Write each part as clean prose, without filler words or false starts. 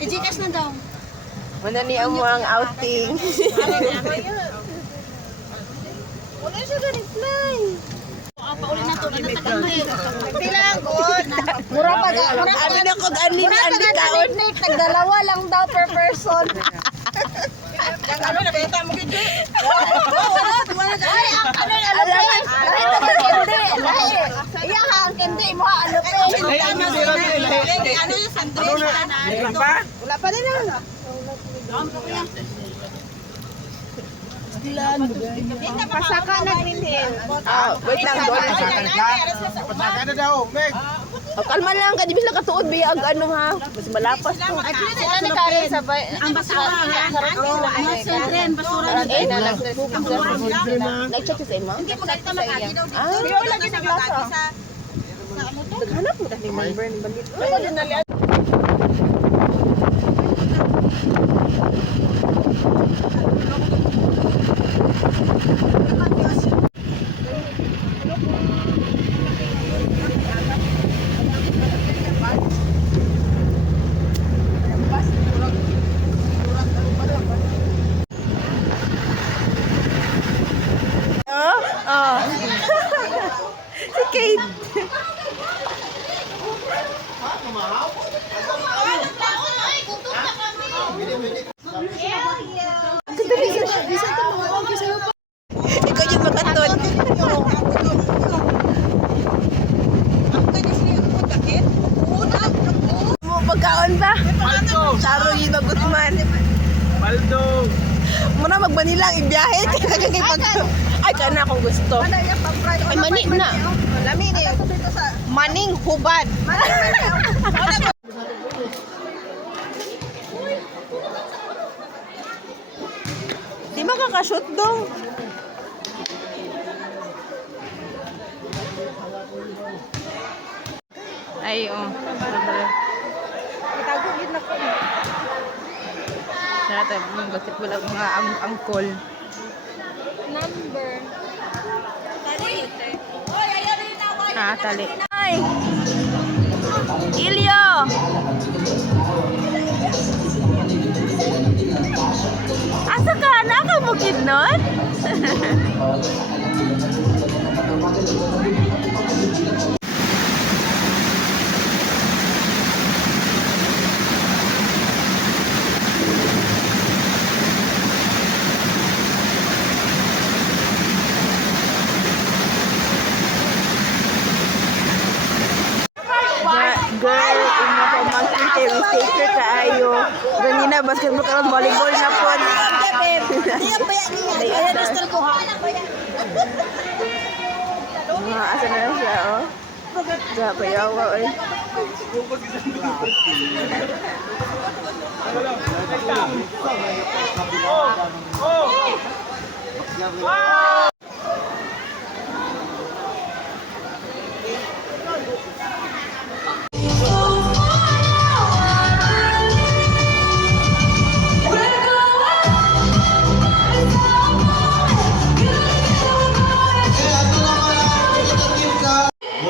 I-Gcash na daw. Muna niya mo ang outing. Wala siya ga-reply. Pauli na to, natatakal mo. Bilang, good. Mura pa ga. Ano na kung ani ni Andy kaon? Tagdalawa lang daw per person. Ang ano na beta mo gid. Ay, ang ano na ano pe. Iya ha, ang kendi mo ano pe. Ano yung sandwich na? Wala pa din lang. Pasaka na Green Hill. Wait lang, doon. Pasaka na daw, Meg. Kalma lang, kadi bisa katuod biya ang ano ha. Mas malapas to. Sila ni Karen sa ang basura. Ano sentren basura. Ay na lang. Nag-chat sa imo? Hindi maganda makagi daw dito. Ah, Pero lagi naglasa. Hanap mo dahil member ni Bandit. Si Kate. Ikaw yung makatod. Mo pagkaon ba? Charo yun ang Guzman. Baldo. Muna magbanilang ibiyahe. Ay, kana akong gusto. Ay, mani na. Lami ni. Maning hubad. Di makakashoot dong. Ay, oh. Itago yun na ko. Sana tayo basketball ang mga angkol. Number. Ah, tali. Ay! Ilyo! Asa ka? Nakamukid nun? Girl, ino pa mag-interview taker kaayo. Ganina, basketball karon volleyball na po. Ayan, distal ko ha. Asa na lang siya, oh. Sa payawa, oy.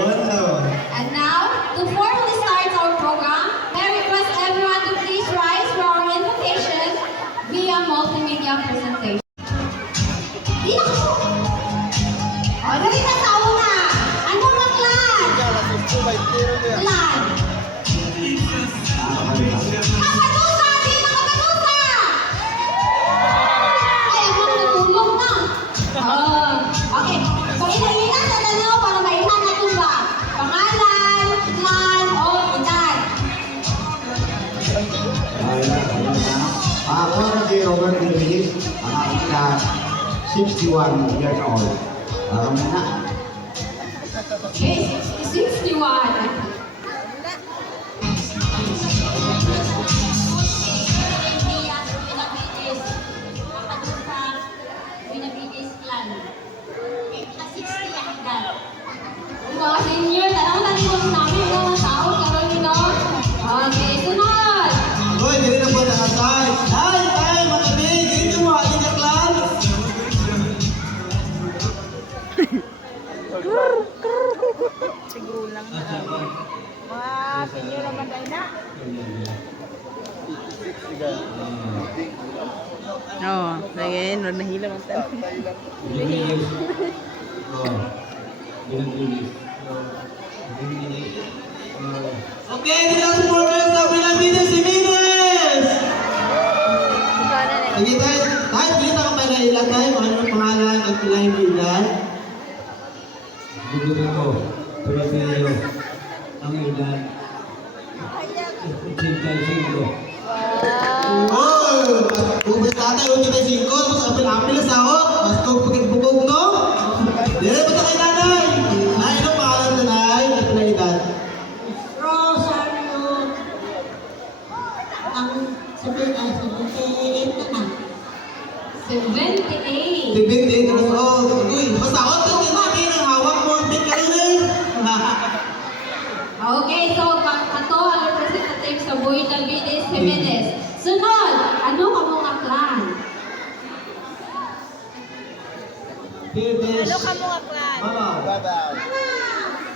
And now, to formally start our program, may I request everyone to please rise for our invitation via multimedia presentation. Dito! O, dali na sa una! Ano ang clan? Clan! Kapadusa! Dito kapadusa! Ay, ako natulog na! Okay. So, ina-ina sa tanaw para maihan na ito ba? Pangalan, clan, o edad. Ako na si Robert Enriquez, ang ka 61 years old. Parang na. Okay, 61. Mga senior, tanong natin namin mga tao karon nino. Okay, sunod. Hoy, dili na po nakasay. Hay, tay, matabig. Dito mo ating kaklan. Siguro lang na. Mga senior naman tayo na. Oo, lagyan. Nahila ang tanong. Bilis. Oh. Bilis. Okay, nilang supporters ng Pilipinas, si Venus! Sige tayo, pilita ko tayo na ilan tayo, kung anong pangalan at kailangan mo ilan. Bibili ko. Pilipino. Ang ilan. 85. Oh! Ubus tatay, ulit tayo 5, tapos apil-apil na sahot, mas kung pagkibugog, no? Dere, ba't kayo nanay? Nay, anong pangalan na nay? At kailangan ilan? Rosario. Ang 78 na na. 78. 78 years old. Uy, masahot ka din namin ang hawak mo. Big ka rin. Okay, so kato ang representative sa Boy Davides Jimenez. Sunod, ano ka mga clan? Ano ka mga plan? Babaw. Babaw.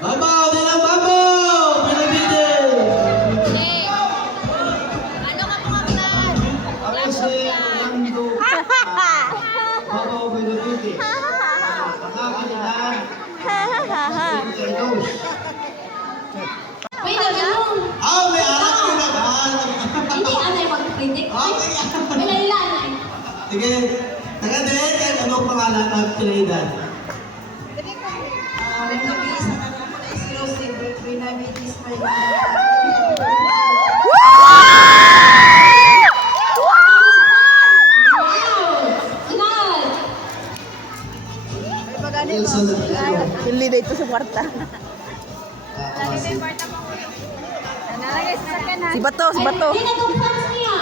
Babaw, nilang babaw! Pinabitin! Ano ka mga plan? Ako si Orlando. Babaw Benedite. Nakakalitan. Sinteros. Wait, ano? May anak ko naman! Hindi, ano yung mag-predict? May lailan eh. Sige, taga din, kahit anong pangalan at kailangan. Sunod. Pili na ito sa kwarta. Si Bato, si Bato. Hindi na itong fans niya.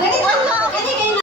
Dali lang. Dali kayo na.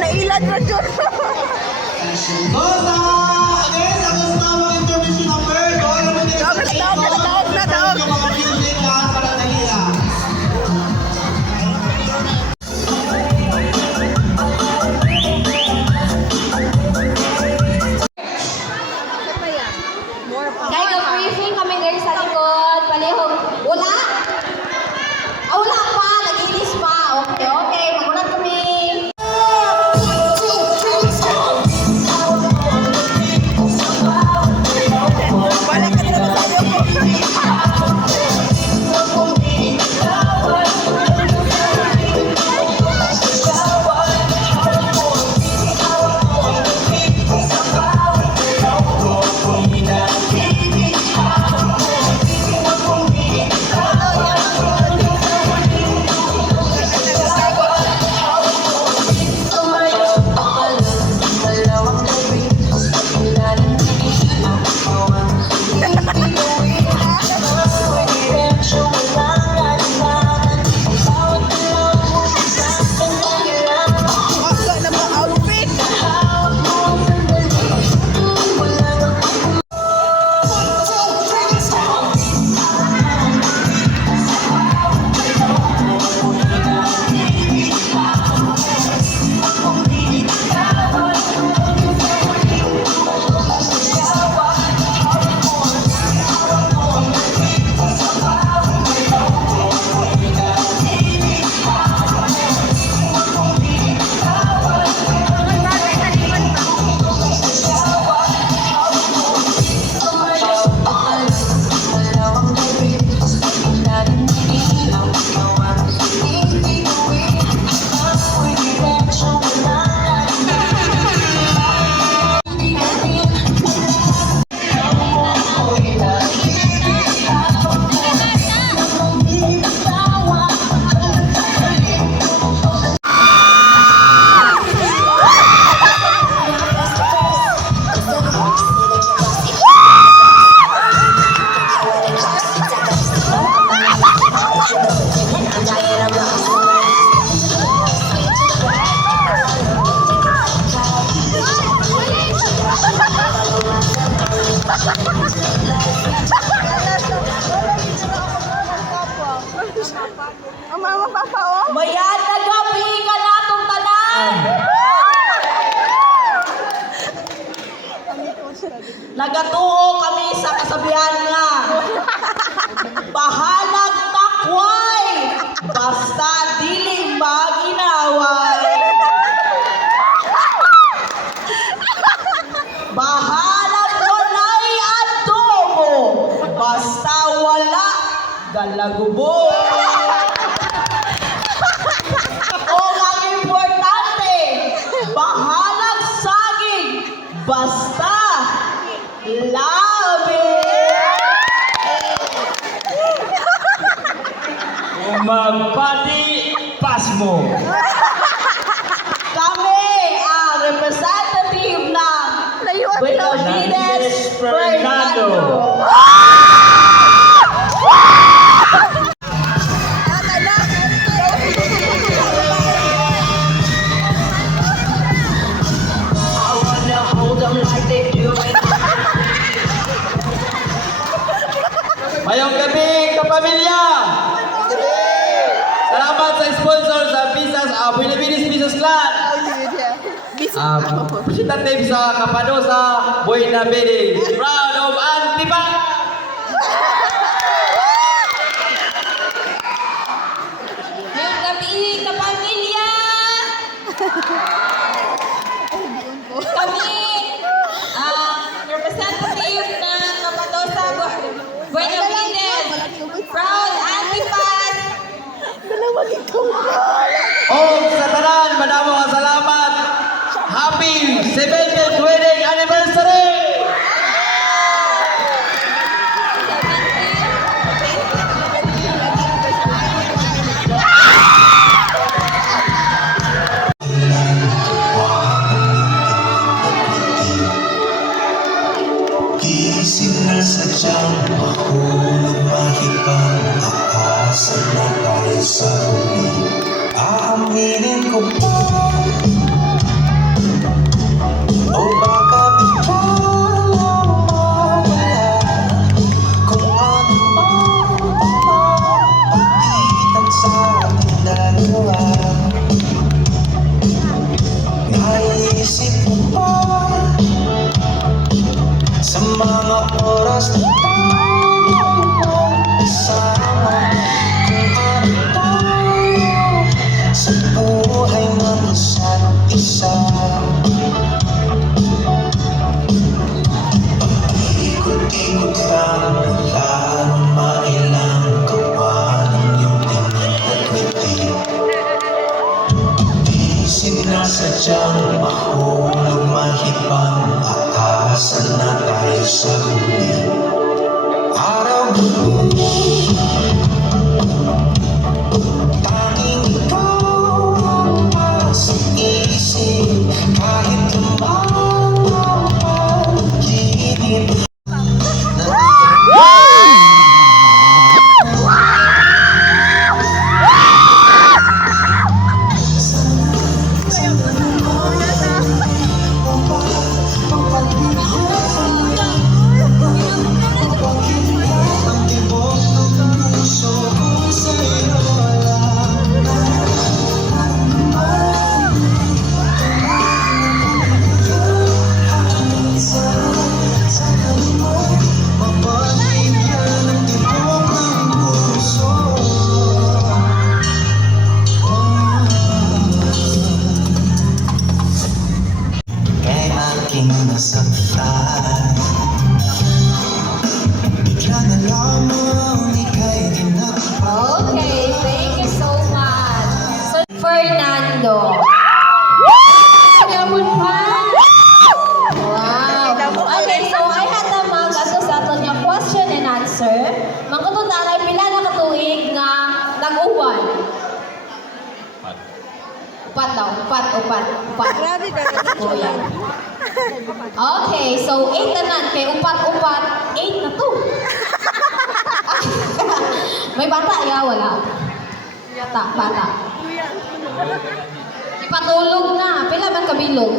Nailan mo dyan. Gosa! Again, ang gusto mo introduce number. Doon naman din sa Taog na. yung mga music lahat para dalihan. Kaya briefing kami dari sa likod. Palihog. Wala? Wala pa. Nag-inis pa. Okay. Magulat kami. Balik ka na tayo. Ang mama papa oh. Bayan na gabi ka na itong tanan. Nagatuo kami sa kasabihan nga. Bahalag takway, basta dili maginaway. Bahalag walay adobo, basta wala galagubo. O ang importante, bahalag saging, basta labi. Magpati pasmo. Kami ang representative ng Benavides Fernando. Mayong gabi, kapamilya! Salamat sa sponsor sa Pisas, Benavides Pisas Clan. Representative sa Kapado sa Benavides. Proud of Antipa! Ngayong gabi, kapamilya! Kami ang representative ng Kapadosa Benavides. Proud Antipas! O sa tanan, madamo nga salamat. Happy 70th wedding anniversary! Gising na sadyang mahulog mahibang aasa na tayo sa huli. Aaminin ko pa o baka biglang mawala kung ano ang pagitan sa ating dalawa. Naisip mo pa sa mga oras na tayo magkasama, kung ano tayo sa buhay ng isa't isa. Pag-ikot-ikot lang, wala nang mailang gawa ng iyong tingin at ngiti. Isip na sadyang mahulog mahibang, aasa na tayo sa huli. Araw-gabi, tanging ikaw ang nasa isip, kahit lumang ang panaginip. Nasaktan, bigla na lamang ika'y dinakpan. Okay, thank you so much. So, Fernando. Yabon pa. Wow. Okay, so I had na mga gato sa ato nga question and answer. Mangkutun na pila na katuig nga nag-uwan. Upat daw, upat. Grabe ka. Kuya. Okay, so 8 tanan kay upat-upat, 8 na to. May bata ya wala. Bata. Ipatulog na. Pila man kabilog?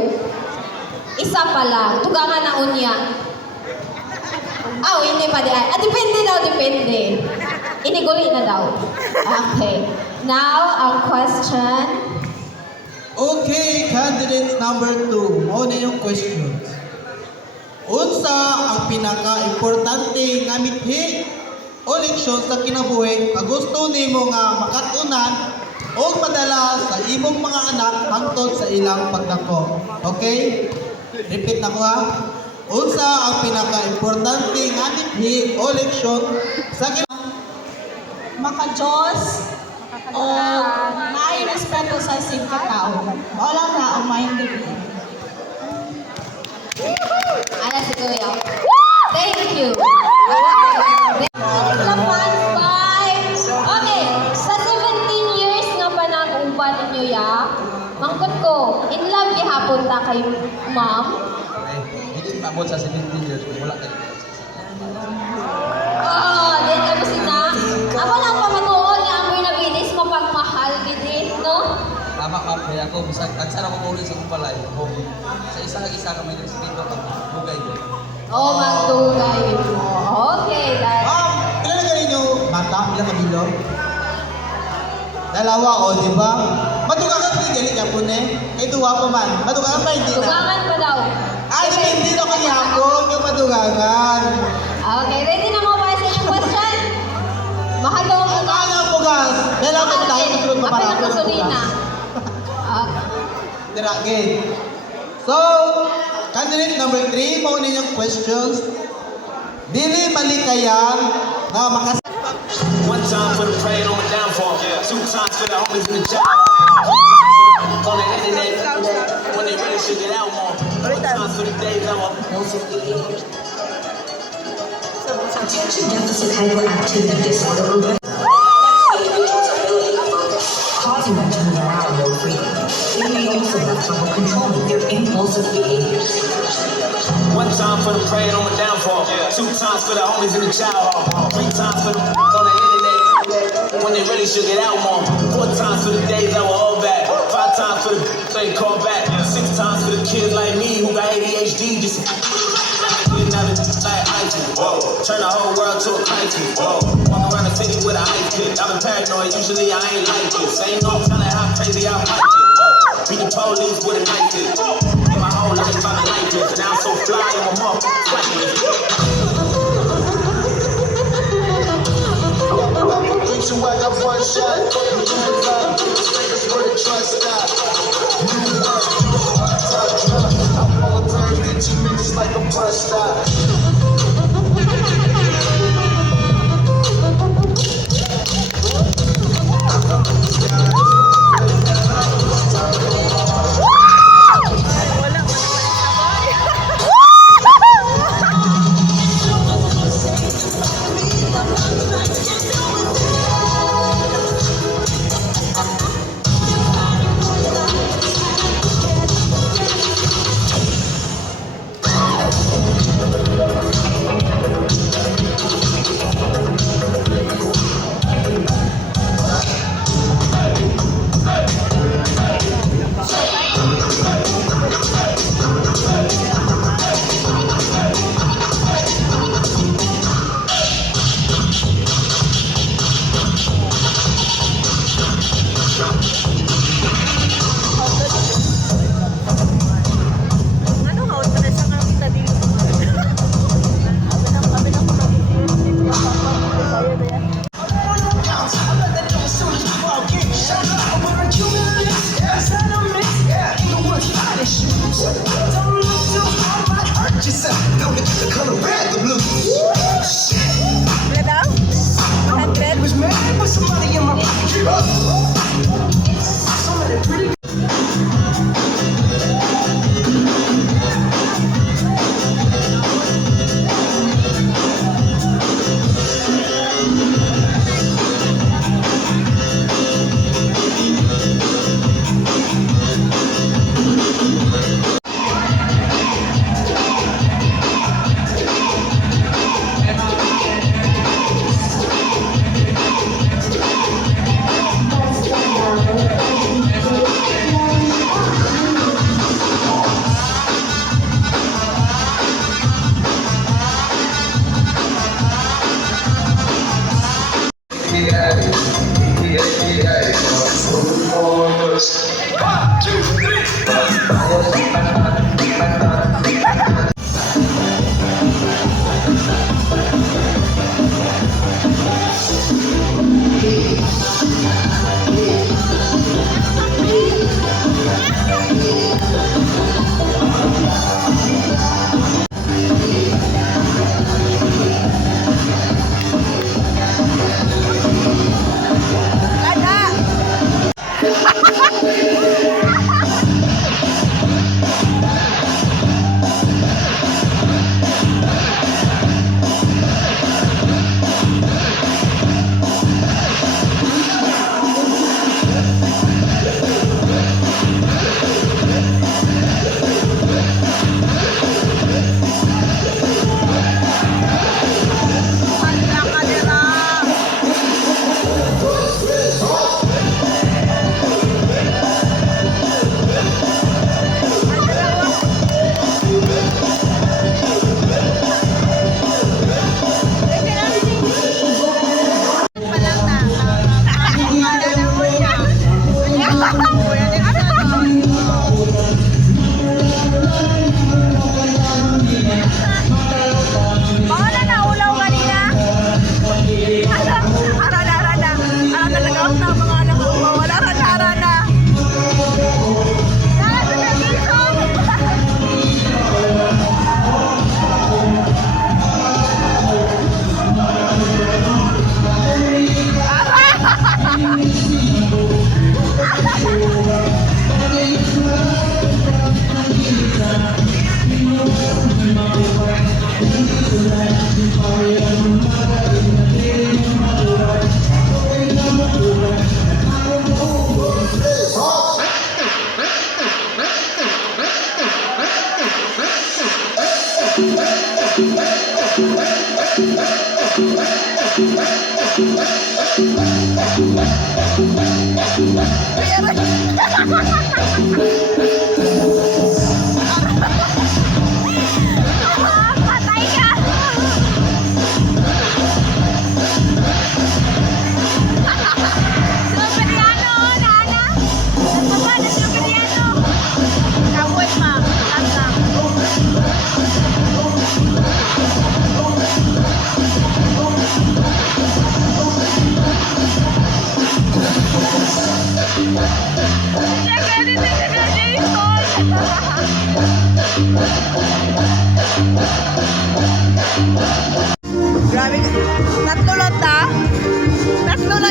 Isa pa lang. Tugangan na unya. Hindi pa di ay. Depende daw, depende. Iniguri na daw. Okay. Now, ang question. Okay, candidate number 2. Muna yung questions. Unsa ang pinaka-importante nga mithi o leksyon sa kinabuhi nga gusto nimo nga makatunan o madala sa imong mga anak hangtod sa ilang pagdako. Okay? Repeat na ko ha. Unsa ang pinaka-importante nga mithi o leksyon sa Maka-Diyos o may respeto sa isang katao. Wala na ang mayong gabi. Ala si Kuya. Thank you. Lapas by. Okay, sa 17 years nga panag-uban ninyo ya, mangkot ko, in love gihapon ta kay ma'am. Hindi maabot sa 17 years. Wala kayo. Then tapos na. Ako lang pa matuon nga amoy na bilis mapagmahal gid no? Tama ka, kaya ako, kagsara ko ulit sa kumpalay. Sa isa ka may respeto pag bugay ko. Magdugay mo. Okay, guys. Ma'am, ilan na ninyo mata? Ilan kabilo? Dalawa o, di ba? Matugagan pa yung galit niya po Kay duwa pa man. Matugagan pa hindi na. Tugangan pa daw. Depende na kanya ako yung matugagan. Okay, ready na mo para sa inyong question? Mahal daw ang Ano ang pugas? Dalawa pa tayo kasunod pa para Apel ang ako ng gasolina. pugas. Diragin. So, candidate number 3, mauna niyang questions. Dili malikayang na makas... One time for the praying on my downfall. Two times for the homies in the job. On the internet, when they really should get out more. One time for the days I'm up. Attention deficit hyperactivity disorder causing them to move around more freely. They may also have trouble controlling their impulsive behaviors. One time for the praying on my downfall. Two times for the homies in the job. Three times for the on the internet, when they really should get out more. Four times for the days I was all back. Five times for the they call back. Six times for the kids like me who got ADHD. Just like ice. Turn the whole world to a crisis. Walk around the city with a ice pick. I've been paranoid, usually I ain't like this. Ain't no telling how crazy I might get. Beat the police with a knife tip. In my whole life I've been like this. Now I'm so fly, I'm a motherfucking flightless. You wake up one shot, you can't find niggas where the trust stop. New work, I'm all turned into niggas like a bus stop.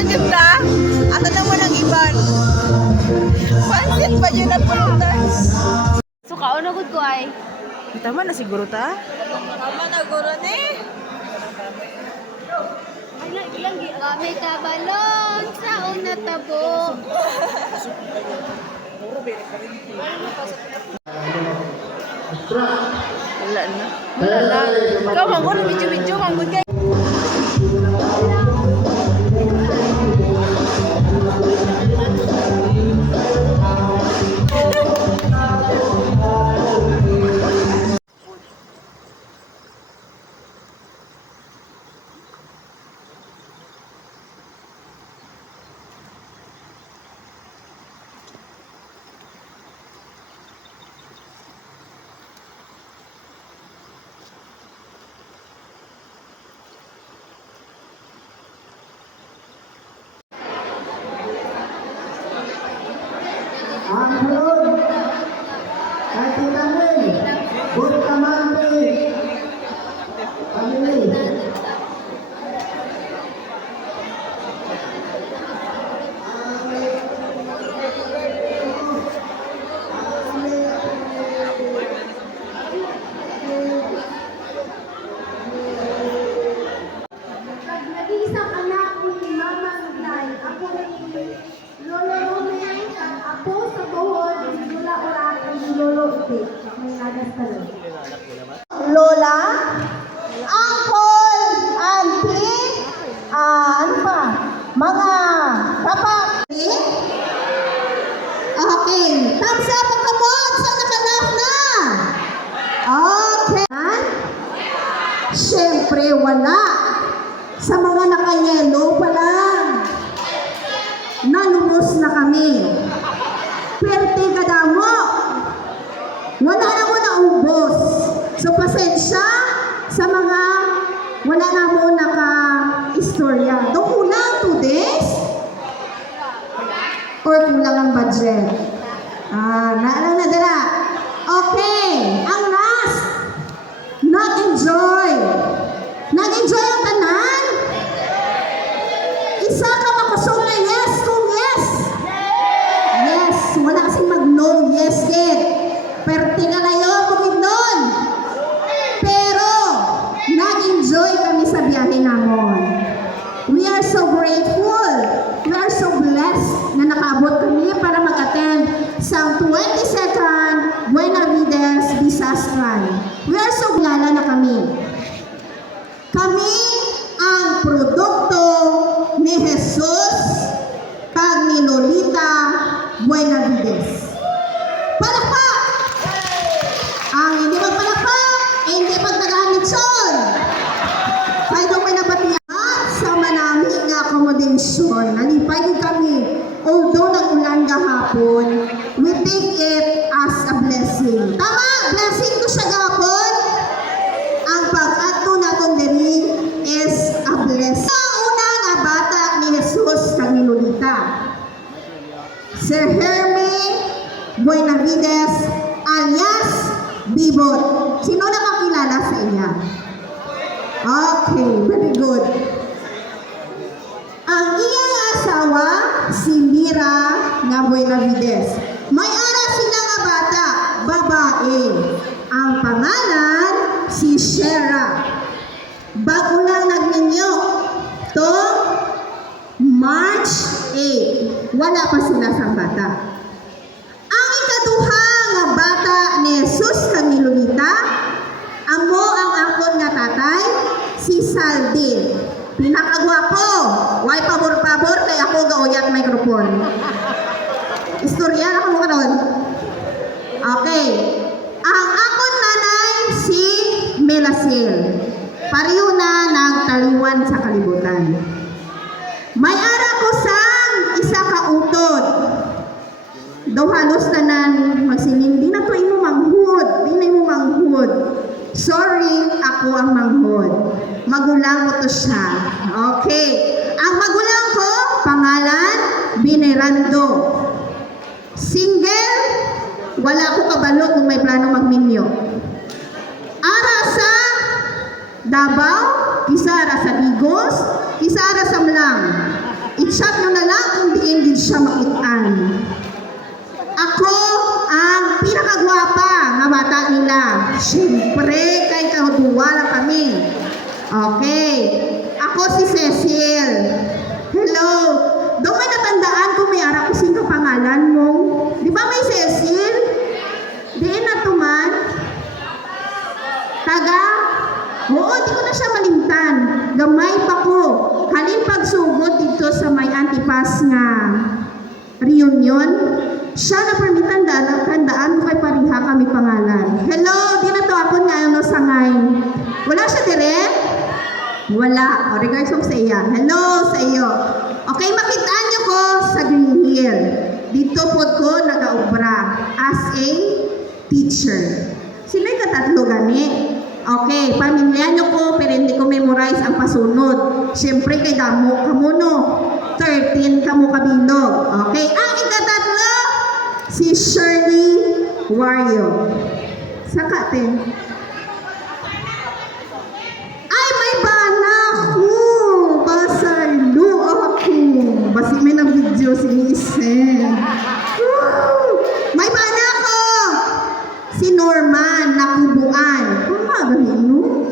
maganda. Asa naman ang iban? Pansit pa yun ang pulutan. So, kauna gud ko ay. Tama na siguro ta. Tama na guro ni. May kabalong sa una tabo. Wala na. Wala na. Ikaw, manggol, video-video, manggol kayo. Ang hulog. Kahit kami. Good kamante. Kami. Nag-iisang anak ni Mama Nuglay. Ako ni Lolo Romeo at ako sa buhol ni Lula Urat ni Lolo Uti. May nagas ka rin. Lola, uncle, auntie, ano pa? Mga kapak. Okay. Thumbs up ang kamot sa nakalap na. Okay. Siyempre, wala. Sa mga naka-yellow pa lang. Nalumos na kami. Perte ka mo. Wala na mo na ubos. So, pasensya sa mga wala na mo naka-istorya. Doon kulang 2 days? Or kulang ang budget? Naalang na dala. Okay, ang last. Nag-enjoy. Nag-enjoy ang tanan? Isa ka makusong na yes kung yes. Yes, wala kasing mag-no, yes yet. Perte ka na yun, bukid nun. Pero, nag-enjoy kami sa biyahe namon. We are so grateful. We are so blessed na nakaabot kami para mag-attend sa 22nd Buenavides Bisastran. We are so glad na kami. Kami ang produkto ni Jesus kag ni Lolita Buenavides. Palakpak! Ang hindi magpalakpak, hindi pagtagamit-son. Kaya daw may nabatiyan sa manami nga accommodation. Nalipay kami. Although nag-ulan gahapon, we take it as a blessing. Tama! Blessing to siya gahapon. Ang pag-ato naton diri is a blessing. Ang una nga bata ni Jesus kag ni Lolita. Sir Herme Buenavides alias Bibot. Sino nakakilala sa iya? Okay, very good. Ang iyang asawa, si Mira nga Buenavides. May ara sila nga bata, babae. Ang pangalan, si Shera. Bago lang nagninyo. To March 8. Wala pa sila sa bata. Ang ikaduha nga bata ni Jesus kag ni Lolita, amo ang akon nga tatay, si Saldin. Pinakagwapo. Why pabor-pabor kay ako gauyat microphone. Istorya na mo karon. Okay. Ang akon nanay si Melacel. Pareho na nagtaliwan sa kalibutan. May ara ko sang isa ka utod. Daw halos tanan magsiling, di na to imo manghud, di na imo manghud. Sorry, ako ang manghud. Magulang ko to siya. Okay. Ang magulang ko, pangalan, Binerando. Single, wala ko kabalot kung may plano magminyo. Ara sa Davao, isa ara sa Bigos, isa ara sa Mlang. I-chat nyo na lang kung diin din siya makitaan. Ako ang pinakagwapa nga bata nila. Siyempre, kay kahuduwa lang kami. Okay. Ako si Cecil. Hello. Doon may natandaan ko may ara ko sing pangalan mo. Di ba may Cecil? Diin na tuman. Taga? Oo, di ko na siya malimtan. Gamay pa ko. Halin pagsugod dito sa may antipas nga reunion. Siya na permitan tandaan ko kay pariha kami pangalan. Hello, di na to ako nga ano sangay. Wala siya dire? Wala. O, regards ko sa iya. Hello sa iyo. Okay, makitaan niyo ko sa Green Hill. Dito po ko nag-aobra as a teacher. Sino'y katatlo gani? Okay, pamilya niyo ko pero hindi ko memorize ang pasunod. Siyempre kay damo kamo no. 13 kamo kabilog. Okay, ang ikatatlo si Shirley Wario. Saka te. Ay, may bana ko. Basalo ako. Basi may nag-video si Isen. May bana ko. Si Norman Nakubuan. No?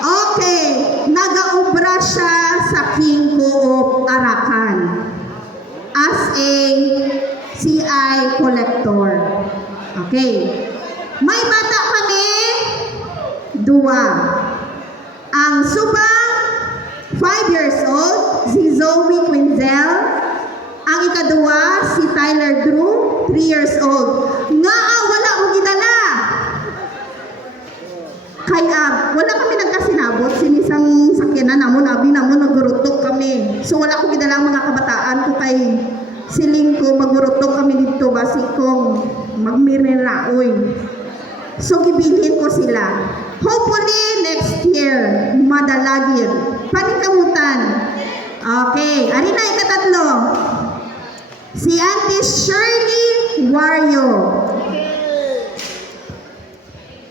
Okay. Nag-aobra siya sa King Co-op Arakan as a CI collector. Okay. May bata kami, dua. Ang subang, 5 years old, si Zoe Quinzel. Ang ikaduwa, si Tyler Drew, 3 years old. Nga, wala ko gidala. Kaya, wala kami nagkasinabot. Sinisang sakyanan namon, abi namon, nagurutok kami. So, wala ko gidala mga kabataan ko kay siling ko, magurutok kami dito, basi kong magmirelaoy. So, gibilhin ko sila. Hopefully, next year, madalagin. Panikamutan. Okay, ari na ikatatlo. Si Auntie Shirley Wario.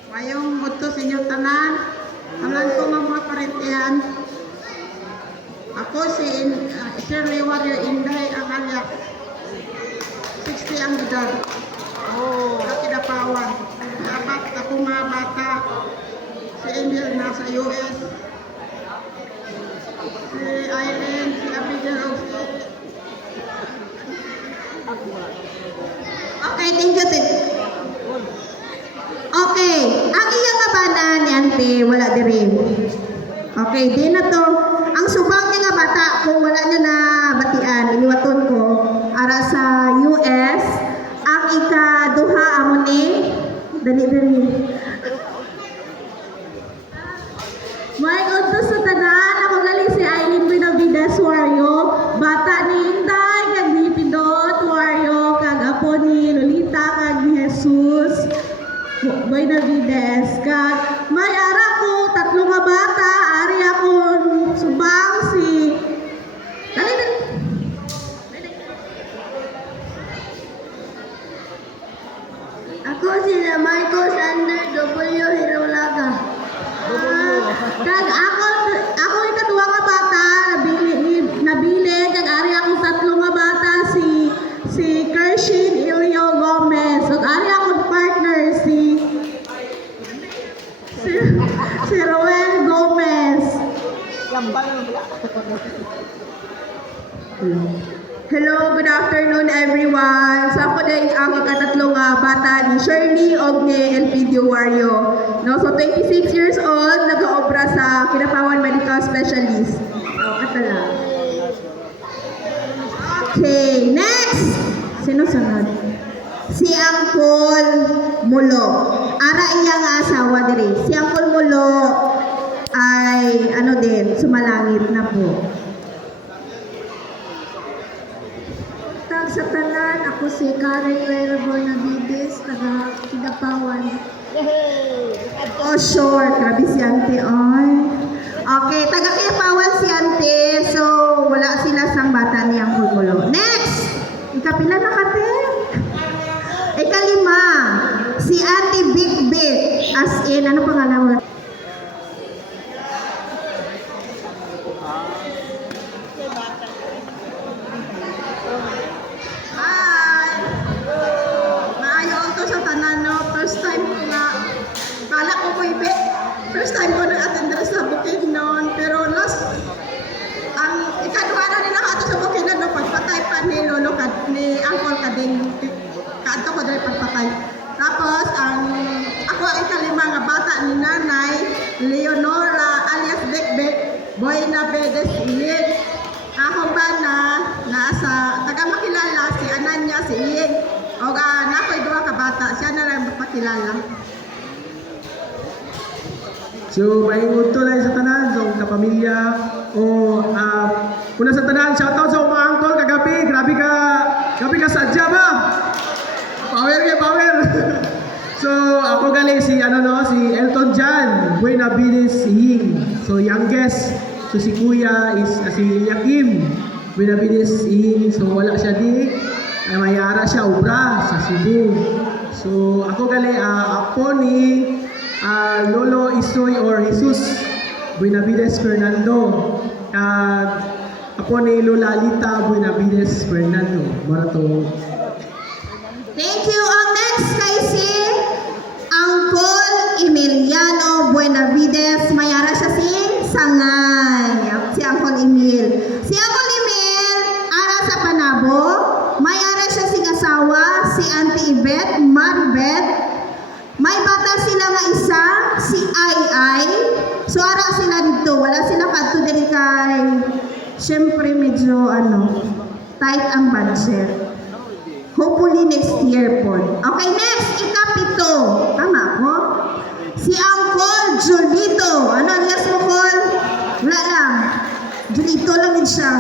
Wayong muto sa inyo tanan. Alam ko mga parentihan. Ako si Shirley Wario Inday ang alyak. 60 ang edad. Kakidapawan. Dapat ako mga bata. Si Emil nasa US. Si Eileen, si Abigail. Okay, thank you. Okay, ang iyang kabana ni Ante, wala din. Okay, di na to. Ang subang niya nga bata, kung wala niya na batian, iniwaton ko, ara sa US, ang ikaduha amo ni, dali. May utos sa tanan, ako galing si Eileen Benavides Wario, bata ni Inday, kag ni Pindot Wario, kag apo ni Lolita, kag ni Jesus Benavides, kag may ara ko, 3 nga bata, ari ako subang si dali. Ako sila Marcos Ander W. Hirulaga. Kag ako ikaduha nga bata, nabili kag ari ako 3 nga bata si Kershin Ilio Gomez. Kag ari ako partner si Roel Gomez. Hello, good afternoon everyone. So ako din ang ikatatlo nga bata ni Shirley og ni Elpidio Wario. No, so 26 years old, nag-aobra sa Kinapawan Medical Specialist. So, ito lang. Okay, next! Sino sunod? Si Angkol Mulo. Ara iya nga asawa diri. Si Angkol Mulo ay ano din, sumalangit na po. Sa tanan, ako si Karen Rera Bonavides, taga Kidapawan. Oh, sure. Grabe si Ante, ay. Okay, taga Kidapawan si Ante. So, wala sila sang bata niyang Kulmulo. Next! Ikapila na kate? Ikalima, si Ate Big Big. As in, ano pangalan mo? Leonora alias Bekbek Boyna Bedes Iying. Akong bana nasa taga-makilala si Ananya si Iying. O nako'y duwa ka bata, siya na lang magpakilala. So, maingon to lang sa tanan, sa kapamilya, una sa tanan, shoutout sa mga angkol kagabi, grabe ka sadya ba? Power! So, ako galing si Elton John, Buenavides Iying. So, youngest, so si Kuya is si Yakim, Buenavides Iying. So, wala siya di, mayara siya, ubra, sa Cebu. So, ako galing, apo ni Lolo Isoy or Jesus Buenavides Fernando. Apo ni Lola Alita Buenavides Fernando. Marato. Thank you. Ang next kay si Uncle Emiliano Buenavides. Mayara siya si Sangay. Si Uncle Emil. Si Uncle Emil, ara sa Panabo. Mayara siya si asawa, si Auntie Yvette, Maribeth. May bata sila nga isa, si Ai. So ara sila dito. Wala sila kadto diri kay syempre medyo tight ang budget. Hopefully next year po. Okay, next, ikapito. Tama ko? Si Uncle Julito. Ano alias mo, Col? Wala lang. Julito lang din siya.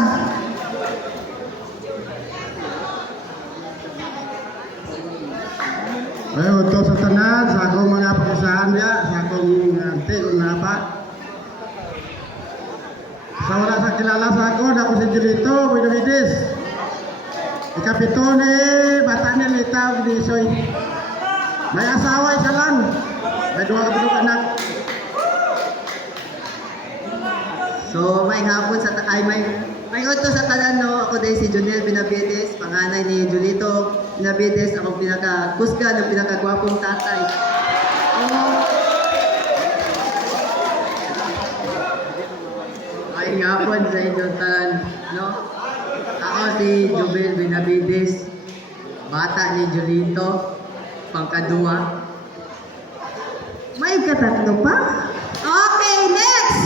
Ayun, to sa tanan, sa akong mga pakisahan niya, sa akong ante, unapa. Sa wala sa kilala sa ako si Julito Buenavides. Ikapito ni bata ni Lita Bisoy. May asawa isa lang. May dua ka pinong anak. So, may hapon sa may uto sa tanan, no? Ako dahil si Jonel Benavides, panganay ni Julito Benavides, akong pinaka-kusga ng pinaka-gwapong tatay. May hapon sa inyong tanan, no? Ako si Jubel Benavides, bata ni Julito, pangkadua. May katatlo pa? Okay, next!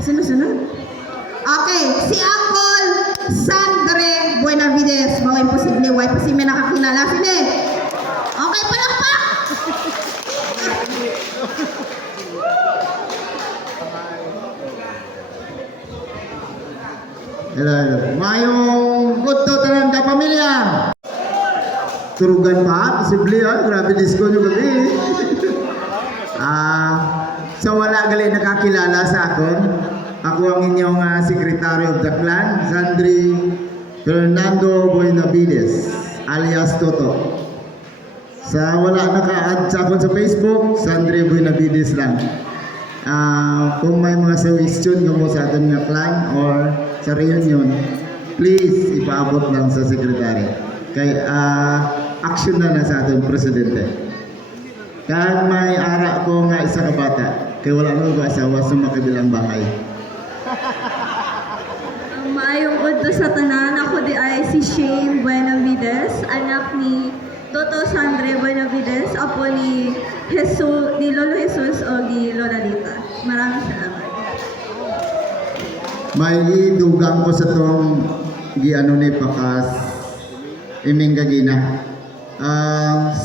Sino? Okay, si Uncle Sandre Buenavides. Bawa imposible, why pa si may nakakilala sila eh. Okay, palakpak! Hello. Mayong good to tanan ka pamilya. Turugan pa, posible grabe disco nyo gabi. Sa wala gali nakakilala sa akon, ako ang inyong Secretary of the Clan, Sandri Fernando Buenavides, alias Toto. Sa wala naka-add sa akon sa Facebook, Sandri Buenavides lang. Kung may mga suggestion mo sa aton nga clan or sa reunion, please ipaabot lang sa Secretary. Kay action na sa aton Presidente. Kaya may ara ko nga isa ka bata, kay wala nang asawa sa makabilang bahay. Maayong udto sa tanan, ako di ay si Shane Buenavides, anak ni Toto Sandre Buenavides, apo ni Lolo Jesus o ni Lola Lita. Maraming salamat. May idugang ko sa tong ni pakas iming gagina.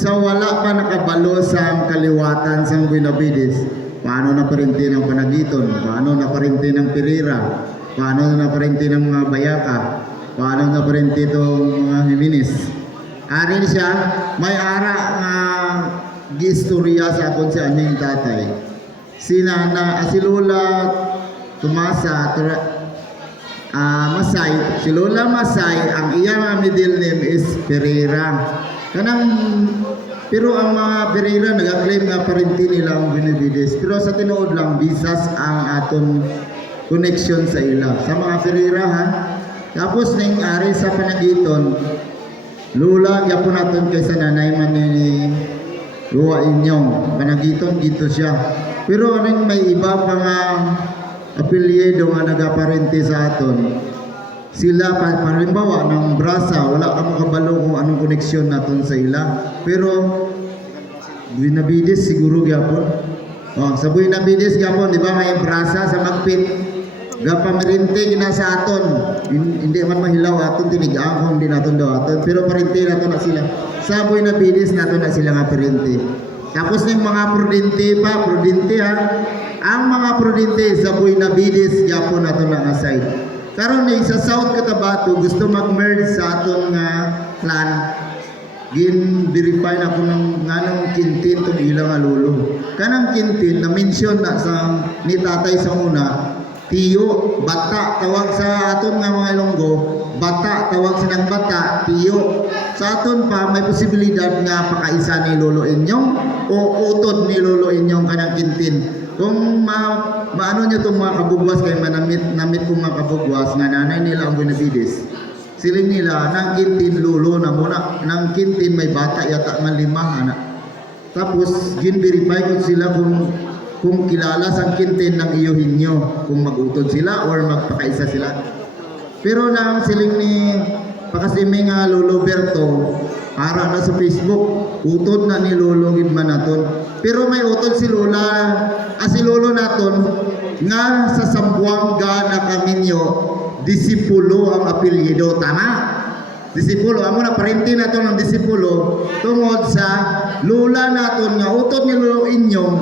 Sa wala pa nakabalo sa kaliwatan sa Buenavides, paano na parinti ng Panagiton, paano na parinti ng Pereira, paano na parinti ng mga Bayaka, paano na parinti itong mga Jimenez. Arin siya, may ara nga gistorya sa akon sa anyang tatay. Si Lola Tomasa Masay, si Lola Masay, ang iyang middle name is Pereira. Pero ang mga Pereira nag-claim nga parinti nila ang Benavides. Pero sa tinuod lang, bisas ang aton connection sa ila. Sa mga Pereira ha. Tapos ning ari sa Panagiton, Lula, yapon natin kay sa nanay man ni Luwa Inyong. Panagiton, dito siya. Pero anong may iba pa nga apelyido nga nagaparente sa aton. Sila palimbawa ng brasa, wala ka makabalo kung anong koneksyon naton sa ila. Pero Benavides siguro gyapon. Oh, sa Buena Vides gapon, di ba may brasa sa magpit. Gapamirinte gina sa aton. Hindi man mahilaw aton tinigang hindi naton daw aton, pero parinte naton na sila. Sa Buena Vides naton na sila nga parinte. Tapos ning mga prudente ha. Ang mga prudente sa Buena Vides gapon naton na aside. Karon ni sa South Cotabato gusto mag-merge sa aton nga clan. Gin-verify na ko ng nganong kintin itong ilang alolo. Kanang kintin, na-mention na sa ni tatay sa una, tiyo, bata, tawag sa aton nga mga Ilonggo, bata, tawag silang bata, tiyo. Sa aton pa, may posibilidad nga pakaisa ni Lolo Inyong o utod ni Lolo Inyong kanang kintin. Kung maano nyo itong mga kabugwas, kay namit kong mga kabugwas, nga nanay nila ang Buena Vides. Siling nila, nang kintin lulo na muna, nang kintin may bata yata nga 5 anak. Tapos, gin-verify ko sila kung kilala sa kintin ng iyohin nyo, kung mag-utod sila or magpakaisa sila. Pero nang siling ni Pakasiming nga Lolo Berto, ara na sa Facebook, utod na ni Lolo Gidman naton. Pero may utod si Lolo naton, nga sa Sambuanga na kaminyo, disipulo ang apelyido, tama? Disipulo, amo na parente na to ng disipulo tungod sa lula naton nga utod ni Lolo Inyong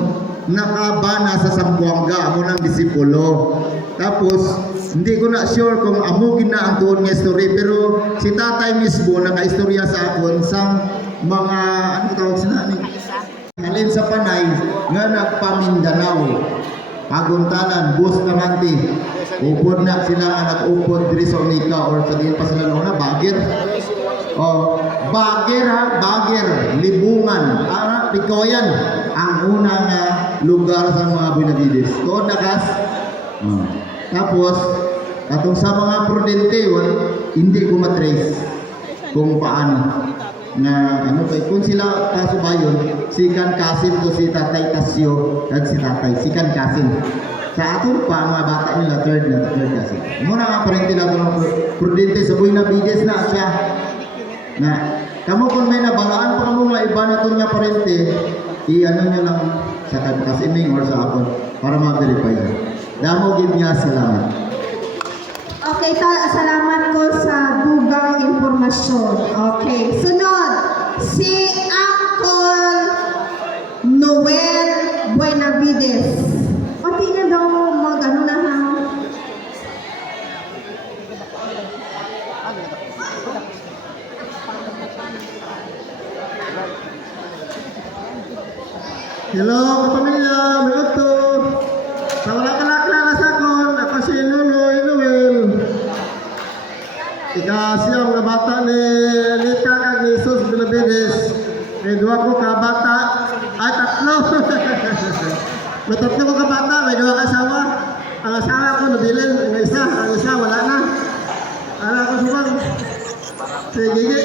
nakabana sa Sambuanga, amo ng disipulo. Tapos hindi ko na sure kung amo gina ang tuon nga story, pero si tatay mismo naka-istorya sa akon sa mga ano tawag sila ni halin sa Panay nga nagpamindanao. Aguntanan, bus naman ti. Upod na sila nga nag-upod diri sa Unica or sa diin pa sila na bagir. Oh, bagir ha, bagir, libungan, Pikoyan ang unang lugar sa mga Buena Vides. Tuod na kas. Tapos atong sa mga prudente, hindi ko matrace kung paano na ano kay kung sila kasubayon si Kan Kasim to si Tatay Tasyo at si Tatay si Kan Kasim sa aton pa mga bata nila third Kasim muna nga parente na itong prudente sa Buena Vides na siya na kamo kung may nabalaan pa kamo nga iba na itong nga parente i-ano nyo lang sa Kan Kasiming or sa akon para ma-verify damo gid nga salamat. Okay, salamat ko sa dugang impormasyon. Okay, sunod. Si Uncle Noel Buena Vides. Pati na daw mag-ano na ha? Hello, kapamilya, may uto. Sa wala ka nakilala sa akon, ako si Nonoy Noel. Ikasiyang nga bata ni Lita kag ni Jesus Buena Vides. May 2 ko ka bata. Ay, 3. May 3 ko ka bata, may 2 ka asawa. Ang asawa ko nabilin, ang isa wala na. Ano ako subang? Sige.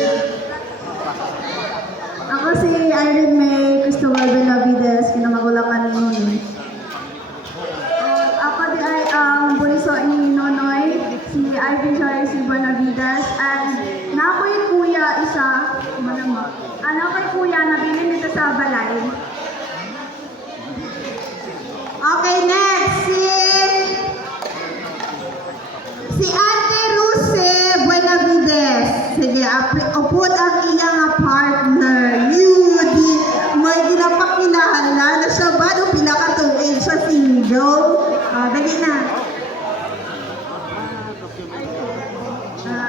Ako si Irene May Cristobal Buena Vides, pinamagulakan ng Nonoy. Ako di ay ang bunso ni Nonoy, si Ivy Joyce Buena Vides, and nako'y kuya isa, nako'y kuya na bilhin dito sa balay. Okay, next. Si Ate Luce Buena Vides. Sige, upod ang iyang partner. Yudi, may ginapakilala na siya ba? Nung pinakatuig siya single. Dali na.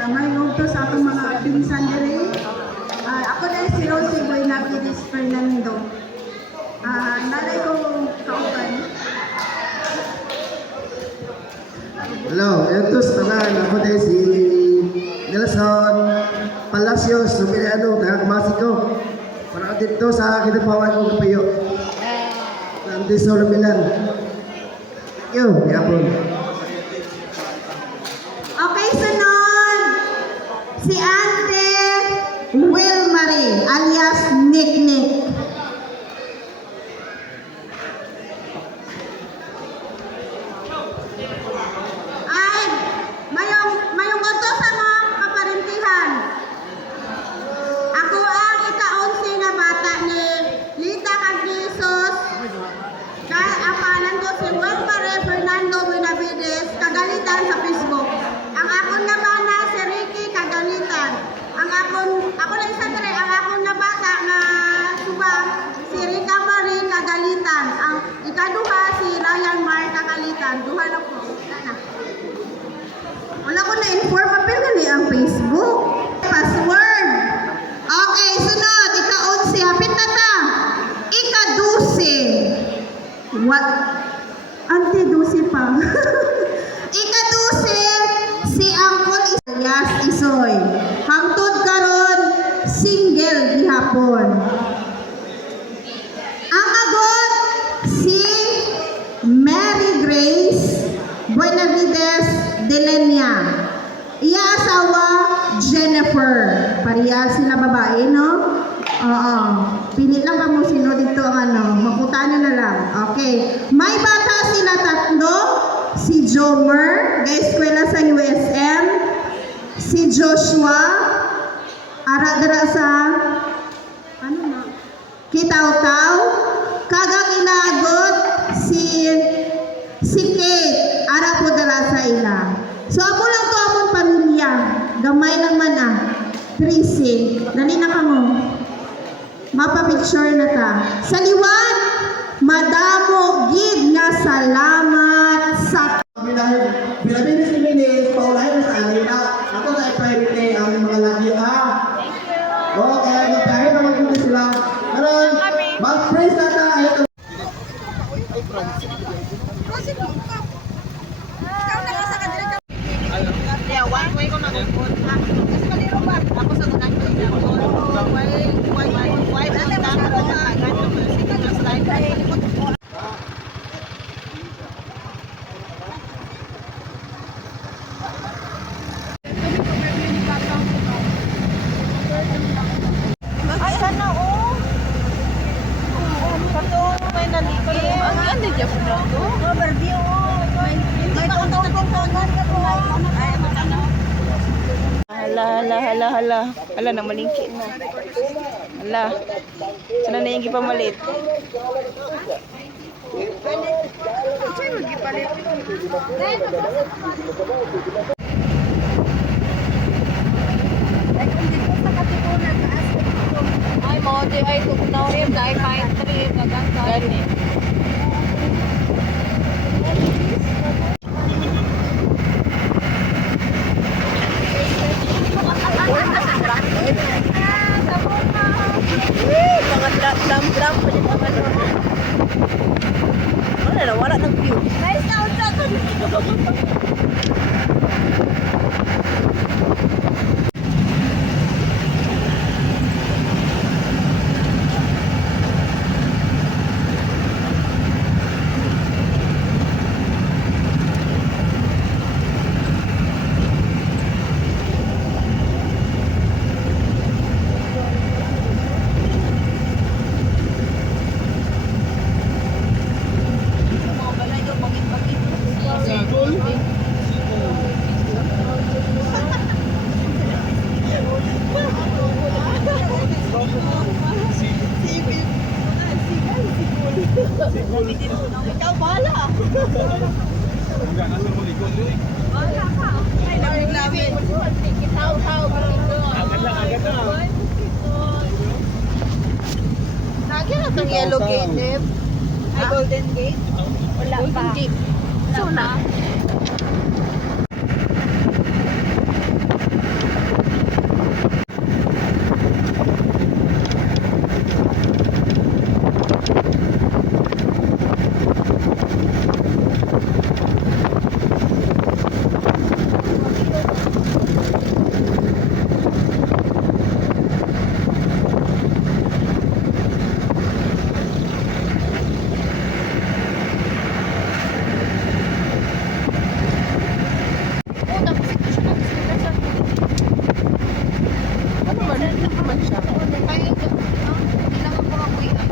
May to sa akong mga pinsan diri. Ako na si Rosie Buena Vides Fernando. Nanay ko kauban. Hello, ito sa tanan. Ako din si Nelson Palacios, Sumiliano, taga-Masiko. Para dito sa kinapawan ko kapayo. Nandito sa Lumilan. Thank you, yapon. Okay, sunod. Si Ate Wilmarie alias Nick Nick. Ay, mayong uto sa mga kaparintihan. Ako ang ika-11 na bata ni Lita kag Jesus. Wala ko na-inform. Apel gali ang Facebook. Password. Okay, sunod. Ika-11. Hapit na ta. Ika-12. What? Ante-12 pa. Ika-12. Si Uncle Isayas Isoy. Hangtod karon single gihapon. Ang agot si Mary Grace Buenavides Delenia. Iya asawa Jennifer. Pareha sila babae, no? Oo. Pili lang ba mo sino dito ang ano? Makutana na lang. Okay. May bata sila tatlo. Si Jomer, ga-eskwela sa USM. Si Joshua, ara-dara sa ano na? Kitaw-taw. Kagang inagot si Kate, ara po dara sa ila. So ako lang to among pamilya. Gamay lang man 13. Dali na kamo. Mapapicture na ta. Sa liwan, madamo gid nga salamat sa Binabinis ni Minis, paulahin sa alina. Ako sa private ang mga lagi Okay, magkahin naman kung sila. Karon, mag-praise na ta. Hala na malingki na. Hala. Sana na yung gipamalit. Ay, mo, di ay tukunaw rin, dahil pine tree, maganda. Gani. Mga drum pa dyan naman. Wala ng view. Nice sound. Ikaw bahala. Ay, lamin. Lagi na itong yellow gate, Neb. Ay, golden gate? Wala pa. Golden gate. So na. Ano man siya? Ay, kailangan ko makuha.